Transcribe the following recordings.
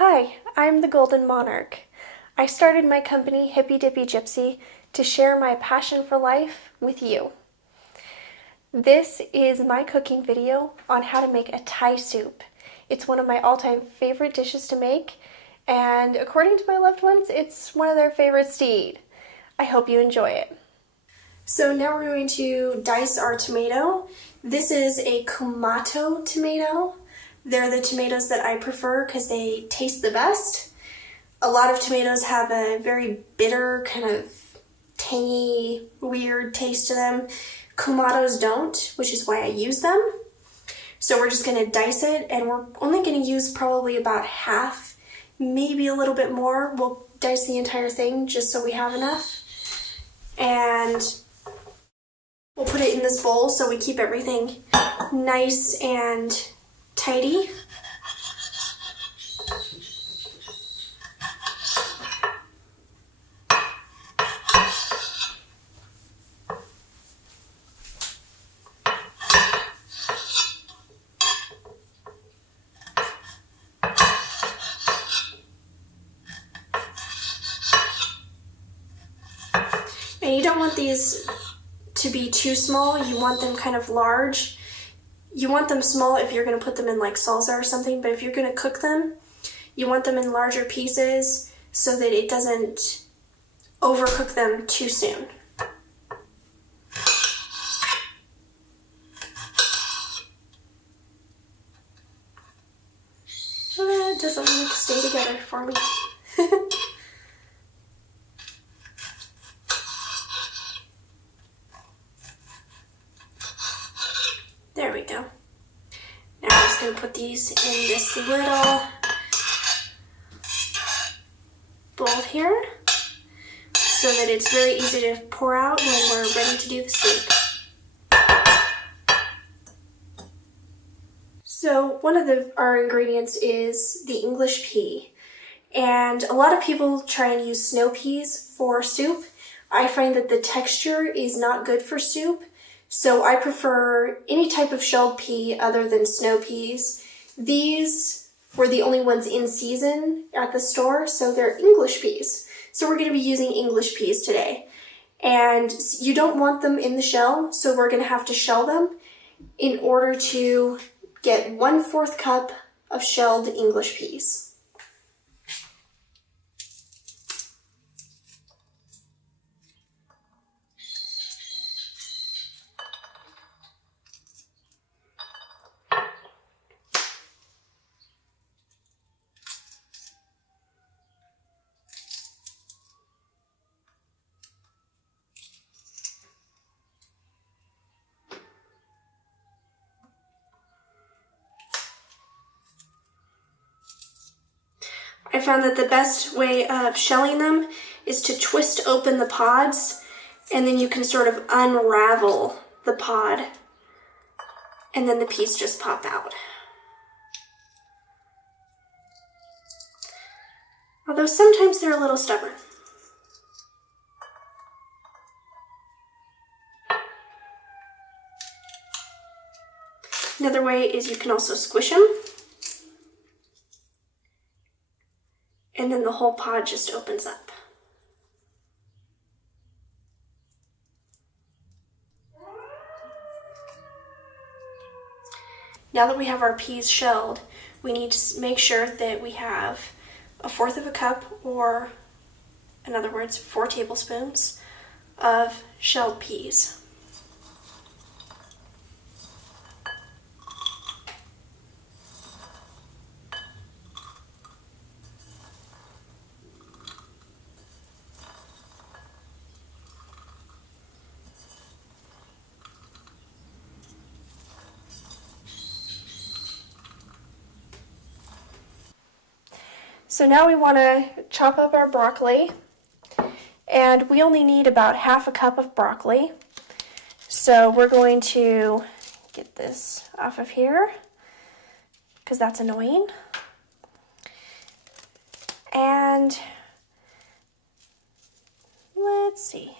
Hi, I'm the Golden Monarch. I started my company, Hippy Dippy Gypsy, to share my passion for life with you. This is my cooking video on how to make a Thai soup. It's one of my all-time favorite dishes to make, and according to my loved ones, it's one of their favorites to eat. I hope you enjoy it. So now we're going to dice our tomato. This is a Kumato tomato. They're the tomatoes that I prefer because they taste the best. A lot of tomatoes have a very bitter, kind of tangy, weird taste to them. Kumatos don't, which is why I use them. So we're just going to dice it, and we're only going to use probably about half, maybe a little bit more. We'll dice the entire thing just so we have enough. And we'll put it in this bowl so we keep everything nice and tidy. And you don't want these to be too small. You want them kind of large. You want them small if you're going to put them in like salsa or something, but if you're going to cook them, you want them in larger pieces so that it doesn't overcook them too soon. It doesn't like stay together for me. There we go. Now I'm just going to put these in this little bowl here so that it's very easy to pour out when we're ready to do the soup. So one of our ingredients is the English pea. And a lot of people try and use snow peas for soup. I find that the texture is not good for soup. So I prefer any type of shelled pea other than snow peas. These were the only ones in season at the store, so they're English peas. So we're going to be using English peas today. And you don't want them in the shell, so we're going to have to shell them in order to get 1/4 cup of shelled English peas. I found that the best way of shelling them is to twist open the pods, and then you can sort of unravel the pod, and then the peas just pop out. Although sometimes they're a little stubborn. Another way is you can also squish them, and then the whole pod just opens up. Now that we have our peas shelled, we need to make sure that we have 1/4 cup, or in other words, 4 tablespoons of shelled peas. So now we want to chop up our broccoli, and we only need about 1/2 cup of broccoli. So we're going to get this off of here because that's annoying. And let's see,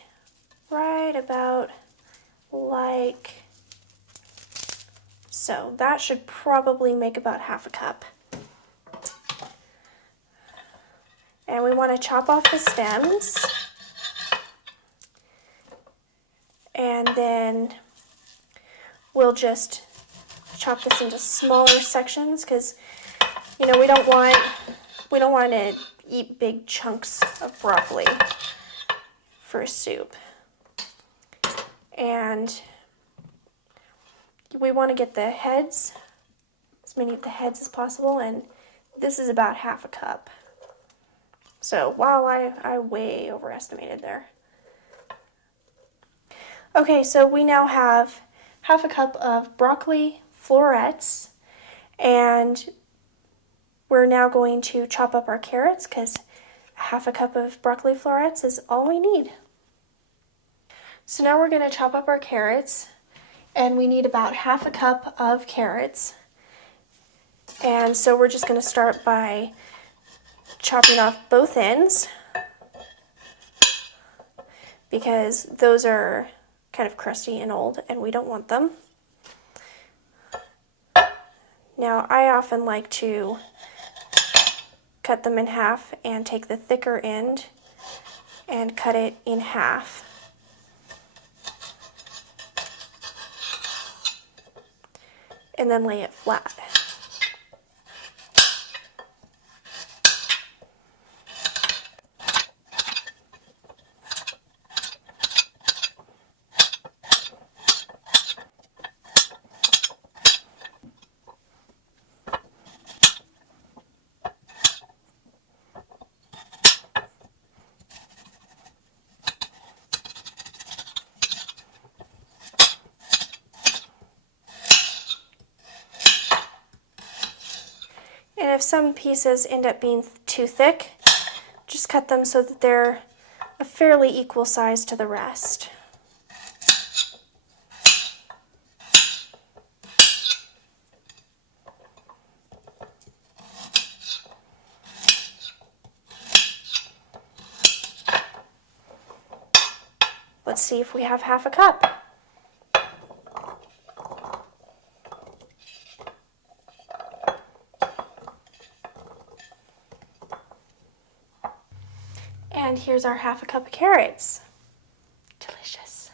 right about like so. That should probably make about 1/2 cup. we want to chop off the stems. And then we'll just chop this into smaller sections because, you know, we don't want to eat big chunks of broccoli for soup. And we want to get the heads, as many of the heads as possible, and this is about half a cup. So, wow, I way overestimated there. Okay, so we now have half a cup of broccoli florets, and we're now going to chop up our carrots because half a cup of broccoli florets is all we need. So now we're going to chop up our carrots, and we need about half a cup of carrots. And so we're just going to start by chopping off both ends because those are kind of crusty and old and we don't want them. Now I often like to cut them in half and take the thicker end and cut it in half. And then lay it flat. And if some pieces end up being too thick, just cut them so that they're a fairly equal size to the rest. Let's see if we have half a cup. And here's our half a cup of carrots. Delicious.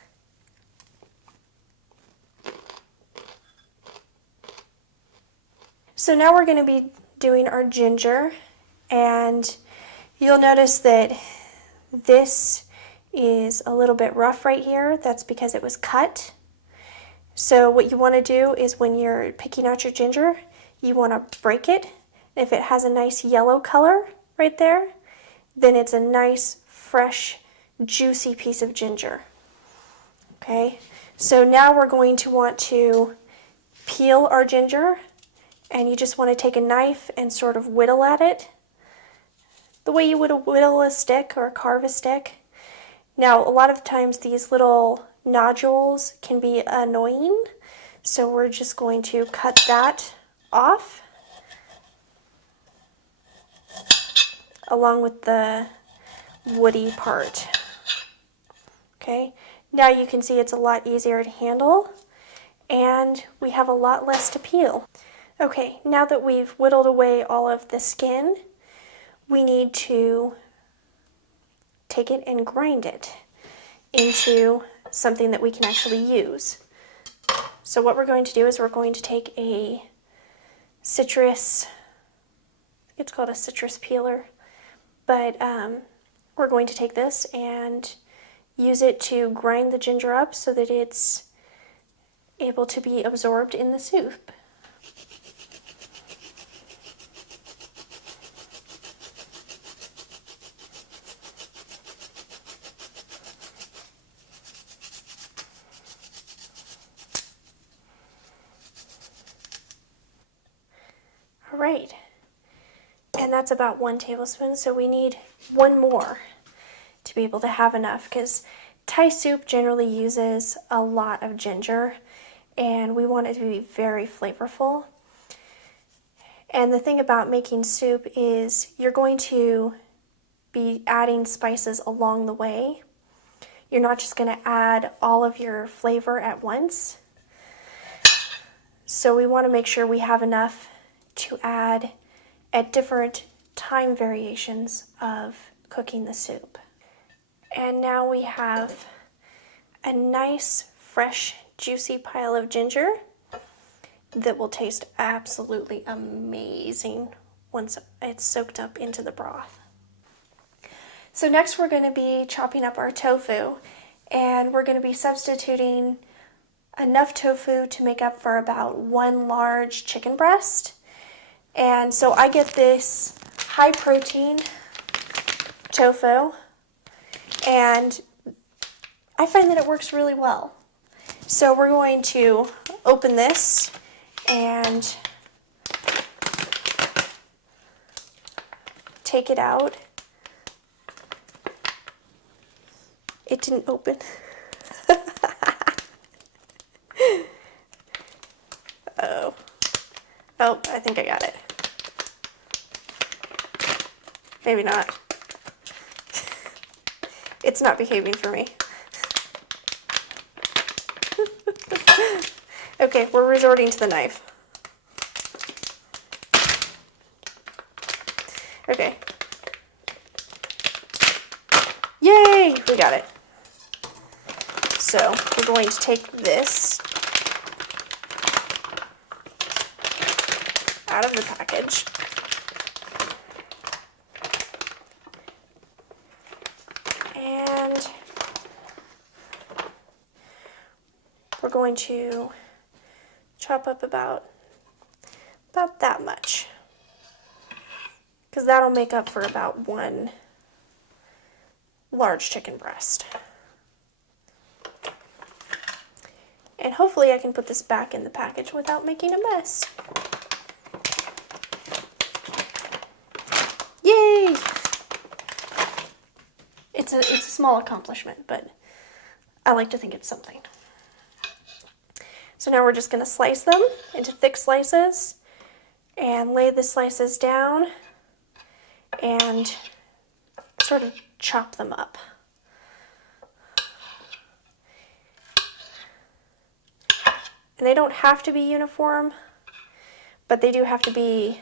So now we're going to be doing our ginger, and you'll notice that this is a little bit rough right here. That's because it was cut. So what you want to do is when you're picking out your ginger, you want to break it. If it has a nice yellow color right there, then it's a nice, fresh, juicy piece of ginger. Okay, so now we're going to want to peel our ginger, and you just want to take a knife and sort of whittle at it, the way you would whittle a stick or carve a stick. Now, a lot of times these little nodules can be annoying, so we're just going to cut that off, along with the woody part. Okay, now you can see it's a lot easier to handle and we have a lot less to peel. Okay, now that we've whittled away all of the skin, we need to take it and grind it into something that we can actually use. So what we're going to do is we're going to take a citrus, it's called a citrus peeler, but we're going to take this and use it to grind the ginger up so that it's able to be absorbed in the soup. All right. And that's about 1 tablespoon, so we need 1 more to be able to have enough, because Thai soup generally uses a lot of ginger and we want it to be very flavorful. And the thing about making soup is you're going to be adding spices along the way. You're not just going to add all of your flavor at once. So we want to make sure we have enough to add at different time variations of cooking the soup. And now we have a nice, fresh, juicy pile of ginger that will taste absolutely amazing once it's soaked up into the broth. So next we're going to be chopping up our tofu, and we're going to be substituting enough tofu to make up for about 1 large chicken breast. And so I get this high protein tofu, and I find that it works really well. So we're going to open this and take it out. It didn't open. Oh, I think I got it. Maybe not. It's not behaving for me. Okay, we're resorting to the knife. Okay. Yay! We got it. So we're going to take this out of the package. And we're going to chop up about that much, because that'll make up for about 1 large chicken breast. And hopefully I can put this back in the package without making a mess. Yay! It's a small accomplishment, but I like to think it's something. So now we're just going to slice them into thick slices and lay the slices down and sort of chop them up. And they don't have to be uniform, but they do have to be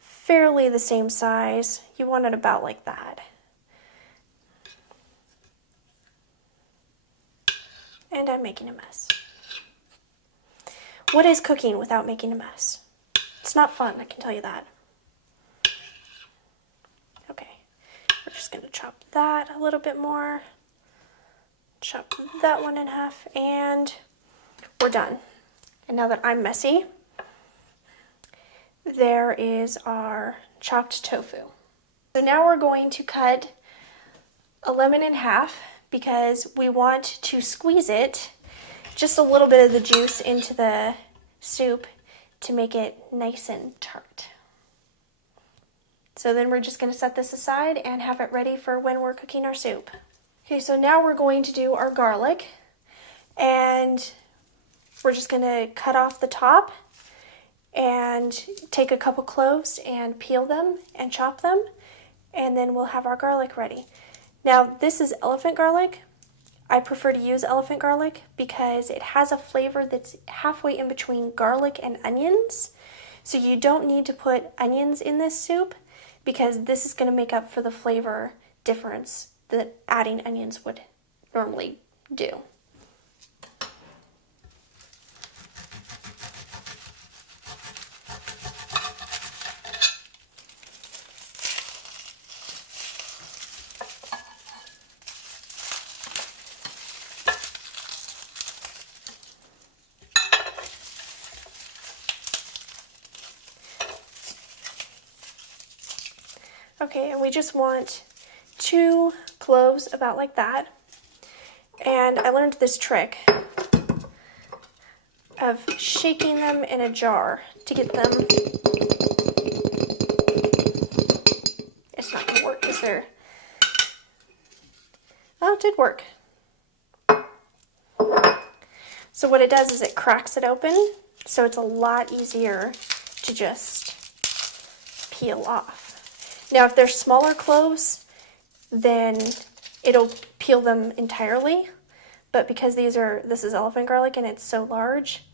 fairly the same size. You want it about like that. And I'm making a mess. What is cooking without making a mess? It's not fun, I can tell you that. Okay, we're just going to chop that a little bit more. Chop that one in half, and we're done. And now that I'm messy, there is our chopped tofu. So now we're going to cut a lemon in half because we want to squeeze it, just a little bit of the juice into the soup to make it nice and tart. So then we're just going to set this aside and have it ready for when we're cooking our soup. Okay, so now we're going to do our garlic, and we're just going to cut off the top and take a couple cloves and peel them and chop them, and then we'll have our garlic ready. Now this is elephant garlic. I prefer to use elephant garlic because it has a flavor that's halfway in between garlic and onions. So you don't need to put onions in this soup because this is going to make up for the flavor difference that adding onions would normally do. Okay, and we just want 2 cloves about like that. And I learned this trick of shaking them in a jar to get them. It's not going to work, is there? Oh, it did work. So what it does is it cracks it open, so it's a lot easier to just peel off. Now, if they're smaller cloves, then it'll peel them entirely. But because this is elephant garlic and it's so large,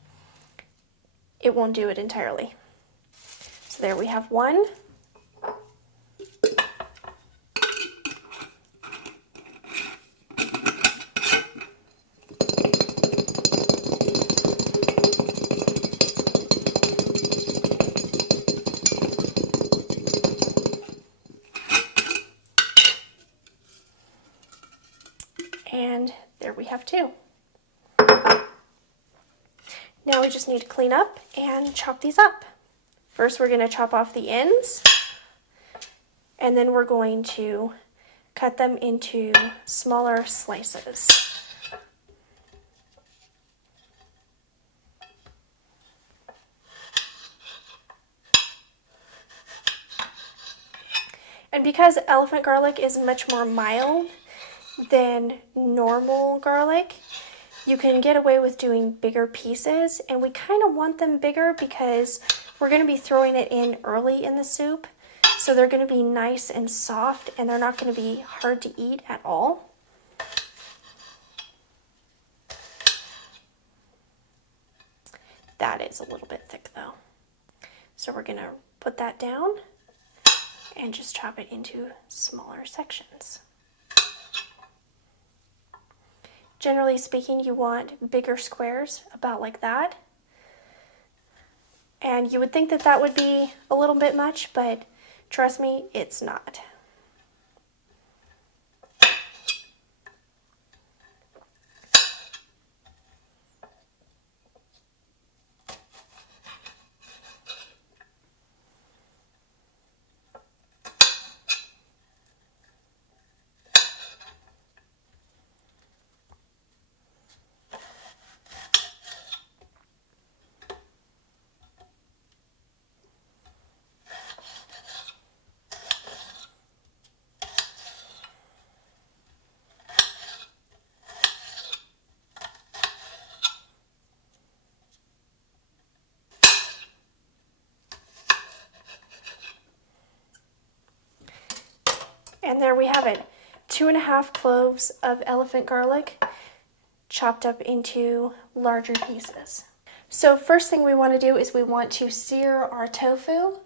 it won't do it entirely. So there we have 1. too. Now we just need to clean up and chop these up. First we're going to chop off the ends, and then we're going to cut them into smaller slices. And because elephant garlic is much more mild than normal garlic, you can get away with doing bigger pieces, and we kind of want them bigger because we're going to be throwing it in early in the soup, so they're going to be nice and soft, and they're not going to be hard to eat at all. That is a little bit thick though. So we're going to put that down and just chop it into smaller sections. Generally speaking, you want bigger squares, about like that. And you would think that that would be a little bit much, but trust me, it's not. And there we have it, 2½ cloves of elephant garlic chopped up into larger pieces. So first thing we want to do is we want to sear our tofu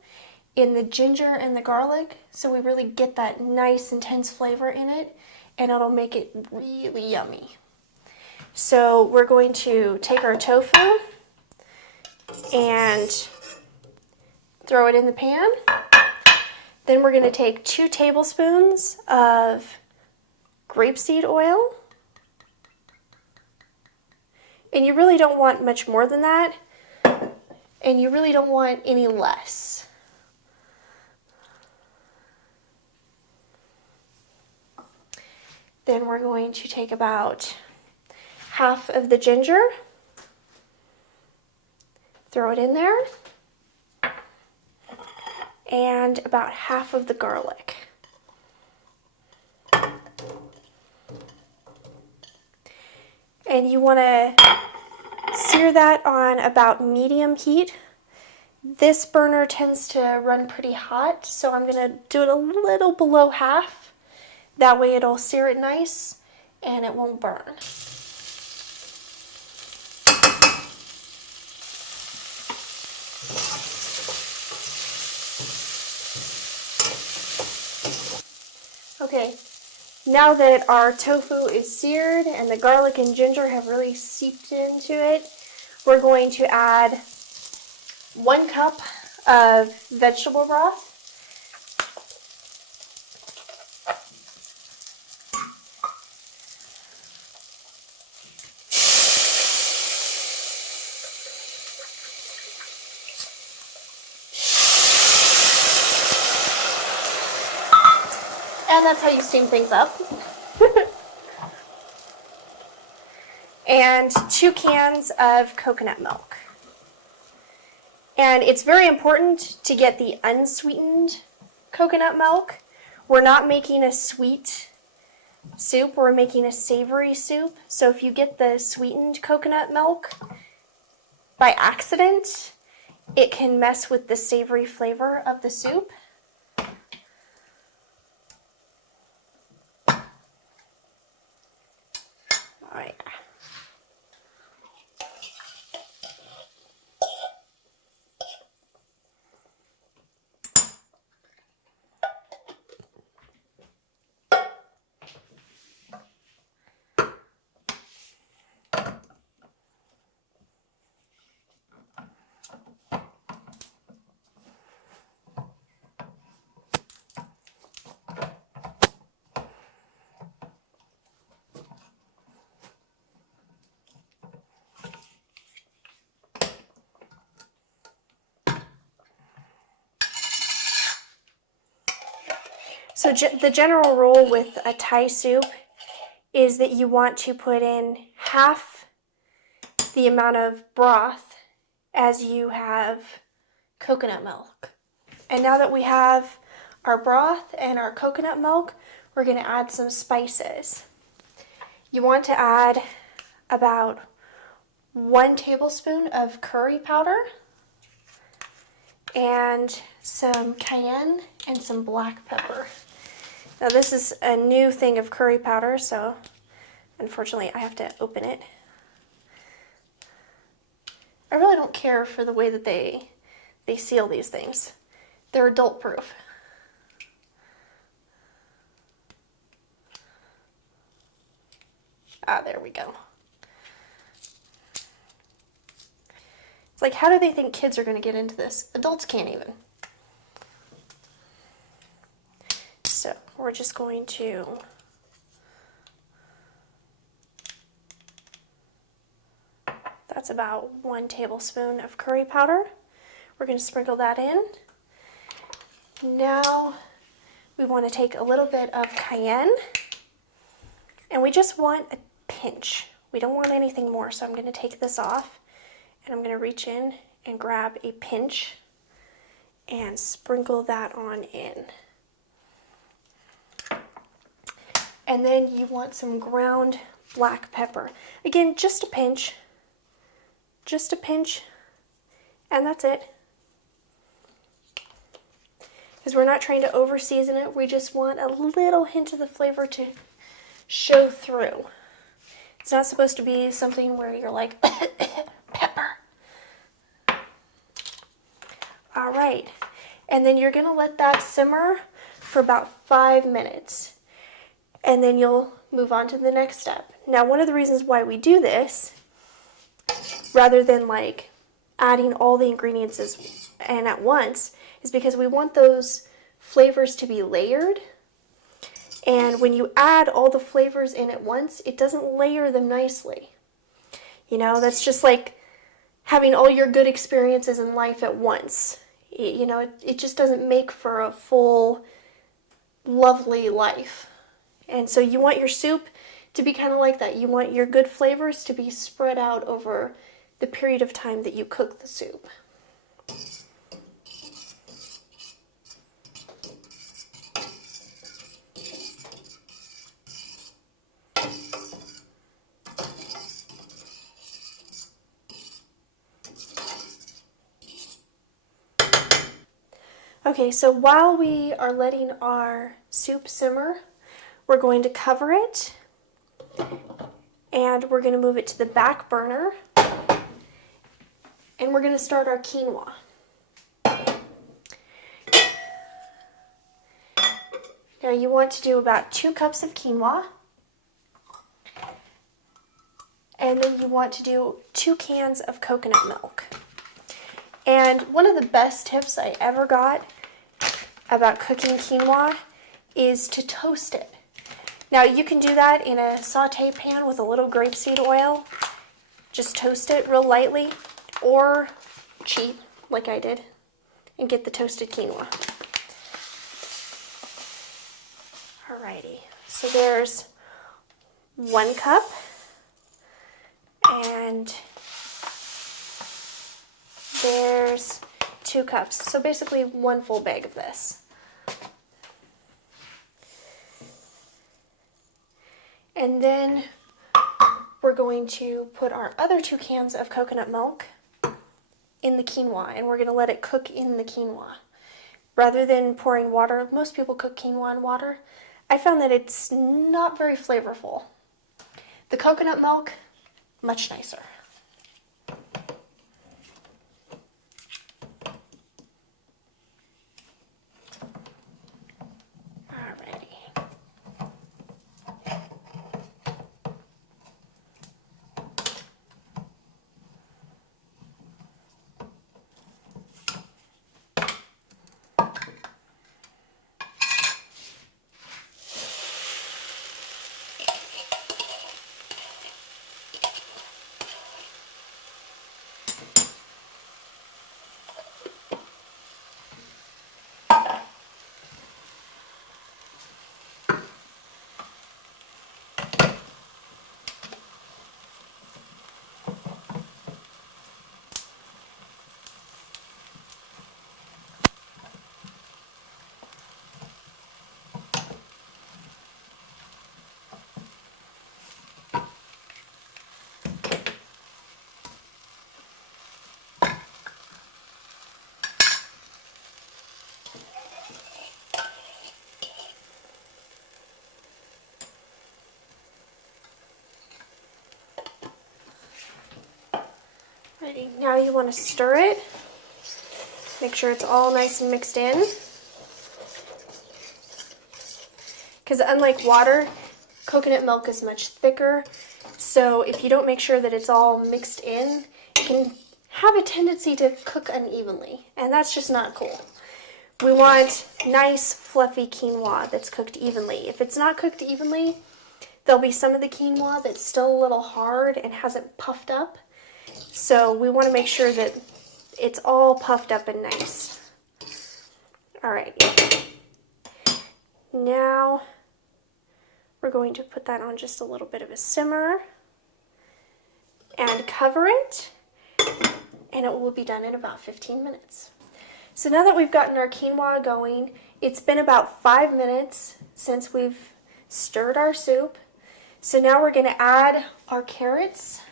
in the ginger and the garlic, so we really get that nice intense flavor in it, and it'll make it really yummy. So we're going to take our tofu and throw it in the pan. Then we're going to take 2 tablespoons of grapeseed oil. And you really don't want much more than that. And you really don't want any less. Then we're going to take about half of the ginger. Throw it in there. And about half of the garlic. And you want to sear that on about medium heat. This burner tends to run pretty hot, so I'm going to do it a little below half. That way it'll sear it nice and it won't burn. Okay, now that our tofu is seared and the garlic and ginger have really seeped into it, we're going to add 1 cup of vegetable broth. And that's how you steam things up. And 2 cans of coconut milk. And it's very important to get the unsweetened coconut milk. We're not making a sweet soup, we're making a savory soup. So if you get the sweetened coconut milk by accident, it can mess with the savory flavor of the soup. All right. So the general rule with a Thai soup is that you want to put in half the amount of broth as you have coconut milk. And now that we have our broth and our coconut milk, we're going to add some spices. You want to add about 1 tablespoon of curry powder and some cayenne and some black pepper. Now this is a new thing of curry powder, so unfortunately I have to open it. I really don't care for the way that they seal these things. They're adult proof. Ah, there we go. It's like, how do they think kids are going to get into this? Adults can't even. So we're just going to that's about 1 tablespoon of curry powder. We're going to sprinkle that in. Now we want to take a little bit of cayenne, and we just want a pinch. We don't want anything more, so I'm going to take this off, and I'm going to reach in and grab a pinch and sprinkle that on in. And then you want some ground black pepper. Again, just a pinch, and that's it. Because we're not trying to over season it, we just want a little hint of the flavor to show through. It's not supposed to be something where you're like, pepper. All right, and then you're gonna let that simmer for about 5 minutes, and then you'll move on to the next step. Now, one of the reasons why we do this, rather than like adding all the ingredients and at once, is because we want those flavors to be layered. And when you add all the flavors in at once, it doesn't layer them nicely. You know, that's just like having all your good experiences in life at once. You know, it just doesn't make for a full, lovely life. And so you want your soup to be kind of like that. You want your good flavors to be spread out over the period of time that you cook the soup. Okay, so while we are letting our soup simmer, we're going to cover it, and we're going to move it to the back burner, and we're going to start our quinoa. Now you want to do about 2 cups of quinoa, and then you want to do 2 cans of coconut milk. And one of the best tips I ever got about cooking quinoa is to toast it. Now you can do that in a saute pan with a little grapeseed oil. Just toast it real lightly, or cheat like I did and get the toasted quinoa. Alrighty, so there's 1 cup, and there's 2 cups. So basically 1 full bag of this. And then we're going to put our other 2 cans of coconut milk in the quinoa, and we're going to let it cook in the quinoa. Rather than pouring water, most people cook quinoa in water. I found that it's not very flavorful. The coconut milk, much nicer. Alrighty, now you want to stir it. Make sure it's all nice and mixed in. Because unlike water, coconut milk is much thicker. So if you don't make sure that it's all mixed in, it can have a tendency to cook unevenly. And that's just not cool. We want nice, fluffy quinoa that's cooked evenly. If it's not cooked evenly, there'll be some of the quinoa that's still a little hard and hasn't puffed up. So we want to make sure that it's all puffed up and nice. Alright. Now we're going to put that on just a little bit of a simmer and cover it, and it will be done in about 15 minutes. So now that we've gotten our quinoa going, it's been about 5 minutes since we've stirred our soup. So now we're going to add our carrots.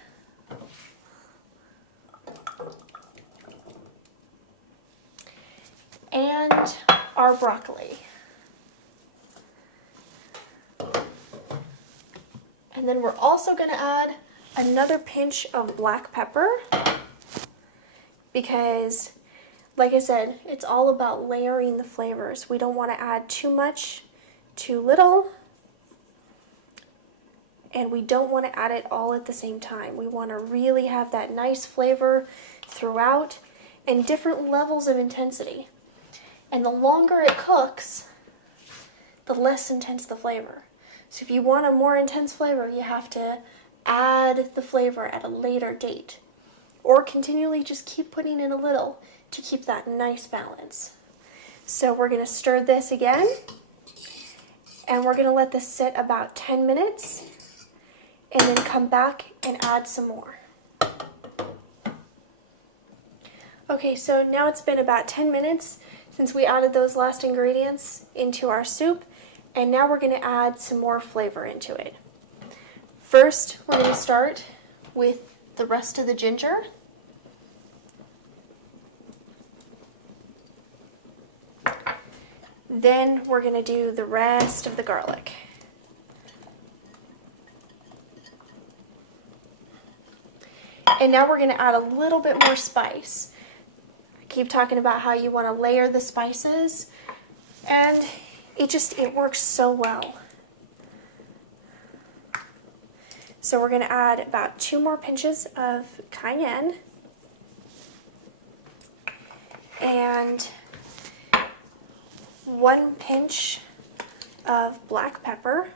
And our broccoli. And then we're also going to add another pinch of black pepper because, like I said, it's all about layering the flavors. We don't want to add too much, too little, and we don't want to add it all at the same time. We want to really have that nice flavor throughout and different levels of intensity. And the longer it cooks, the less intense the flavor. So if you want a more intense flavor, you have to add the flavor at a later date. Or continually just keep putting in a little to keep that nice balance. So we're going to stir this again. And we're going to let this sit about 10 minutes. And then come back and add some more. Okay, so now it's been about 10 minutes since we added those last ingredients into our soup, and now we're going to add some more flavor into it. First, we're going to start with the rest of the ginger. Then we're going to do the rest of the garlic. And now we're going to add a little bit more spice. Keep talking about how you want to layer the spices, and it works so well. So we're going to add about 2 more pinches of cayenne and 1 pinch of black pepper.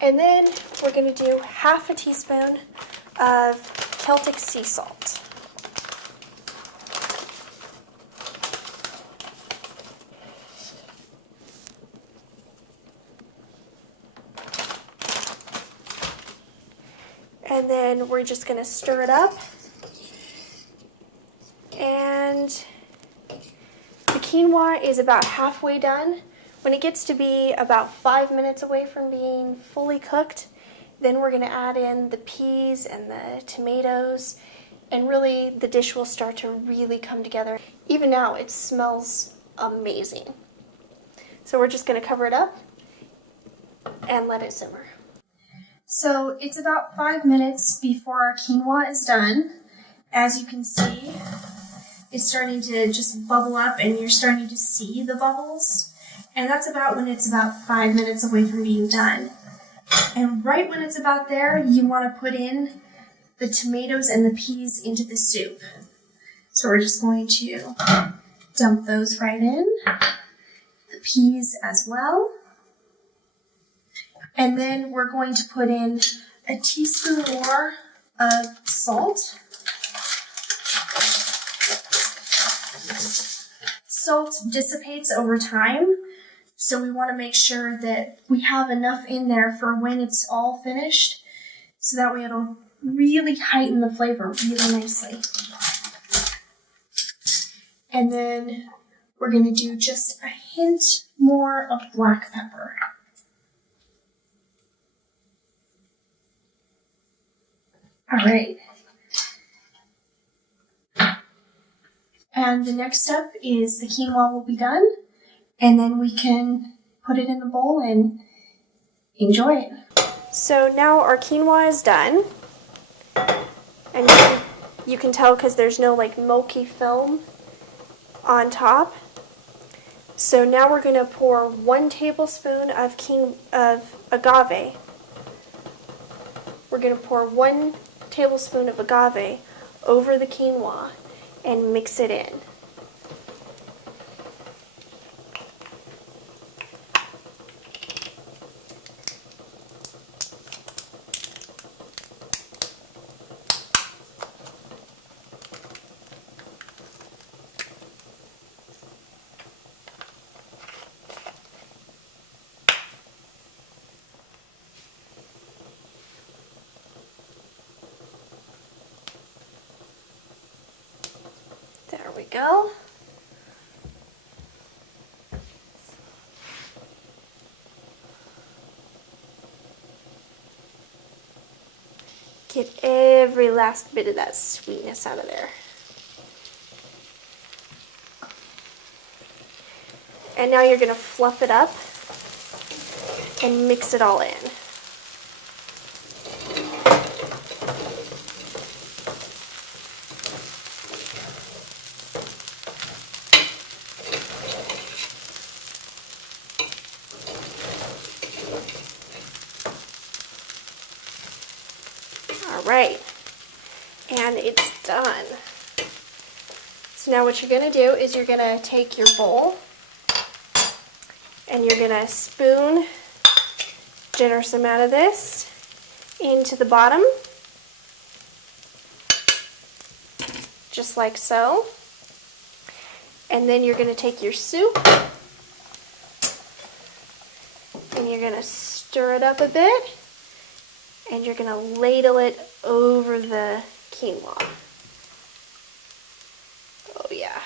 And then we're going to do half a teaspoon of Celtic sea salt. And then we're just going to stir it up. And the quinoa is about halfway done. When it gets to be about 5 minutes away from being fully cooked, then we're going to add in the peas and the tomatoes, and really the dish will start to really come together. Even now, it smells amazing. So we're just going to cover it up and let it simmer. So it's about 5 minutes before our quinoa is done. As you can see, it's starting to just bubble up and you're starting to see the bubbles. And that's about when it's about 5 minutes away from being done. And right when it's about there, you want to put in the tomatoes and the peas into the soup. So we're just going to dump those right in, the peas as well. And then we're going to put in a teaspoon more of salt. Salt dissipates over time, so we want to make sure that we have enough in there for when it's all finished, so that way it'll really heighten the flavor really nicely. And then we're going to do just a hint more of black pepper. All right. And the next step is the quinoa will be done, and then we can put it in the bowl and Enjoy. So now our quinoa is done. And you can tell because there's no like milky film on top. So now we're going to pour 1 tablespoon of agave. We're going to pour 1 tablespoon of agave over the quinoa and mix it in. There we go. Get every last bit of that sweetness out of there. And now you're going to fluff it up and mix it all in. All right, and it's done. So now what you're going to do is you're going to take your bowl and you're going to spoon a generous amount of this into the bottom, just like so. And then you're going to take your soup and you're going to stir it up a bit and you're going to ladle it over the quinoa. Oh yeah.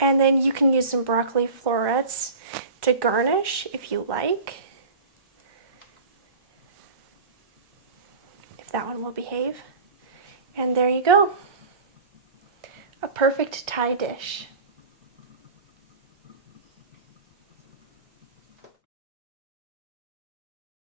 And then you can use some broccoli florets to garnish if you like. If that one will behave. And there you go. A perfect Thai dish.